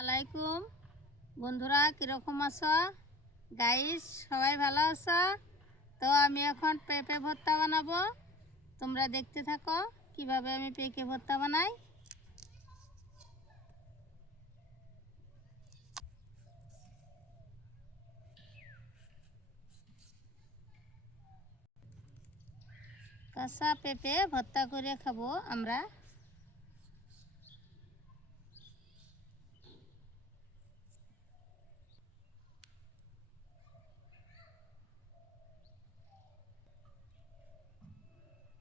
আলাইকুম বন্ধুরা, কীরকম আছো গাইস? সবাই ভালো আছো তো? আমি এখন পেঁপে ভর্তা বানাবো। তোমরা দেখতে থাকো কিভাবে আমি পেঁপে ভর্তা বানাই। কাঁচা পেঁপে ভর্তা করে খাবো আমরা।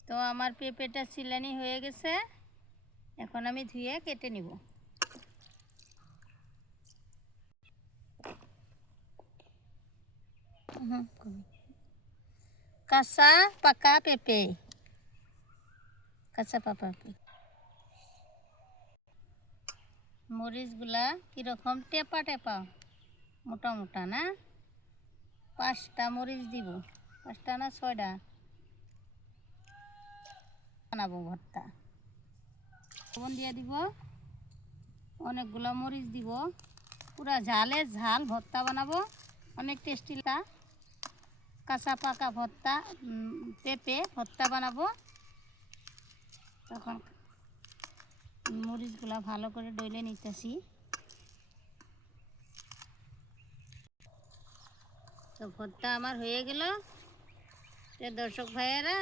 তো আমার পেঁপেটা চিলানি হয়ে গেছে, এখন আমি ধুয়ে কেটে নিব। কাঁচা পাকা পেঁপে, কাঁচা পাকা পেঁপে। মরিচগুলা কীরকম টেপা টেপা, মোটা মোটা না? 5টা মরিচ দিব, 5টা না 6টা বানাবো ভর্তা। লবণ দিয়ে দিব, অনেকগুলো মরিচ দিব, পুরা ঝালে ঝাল ভর্তা বানাবো, অনেক টেস্টি। কাঁচা পাকা ভর্তা, পেঁপে ভর্তা বানাবো। তখন মরিচগুলা ভালো করে ডলে নিতেছি। তো ভর্তা আমার হয়ে গেল। দর্শক ভাইয়েরা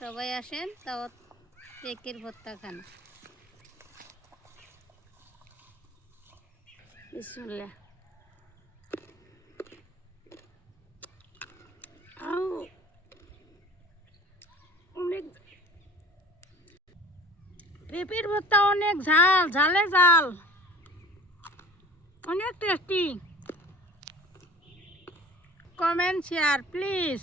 সবাই আসেন, তাও পেঁপের ভর্তা খান। বিসমিল্লাহ। অনেক পেঁপের ভর্তা, অনেক ঝাল, ঝালে ঝাল, অনেক টেস্টি। Comment share please.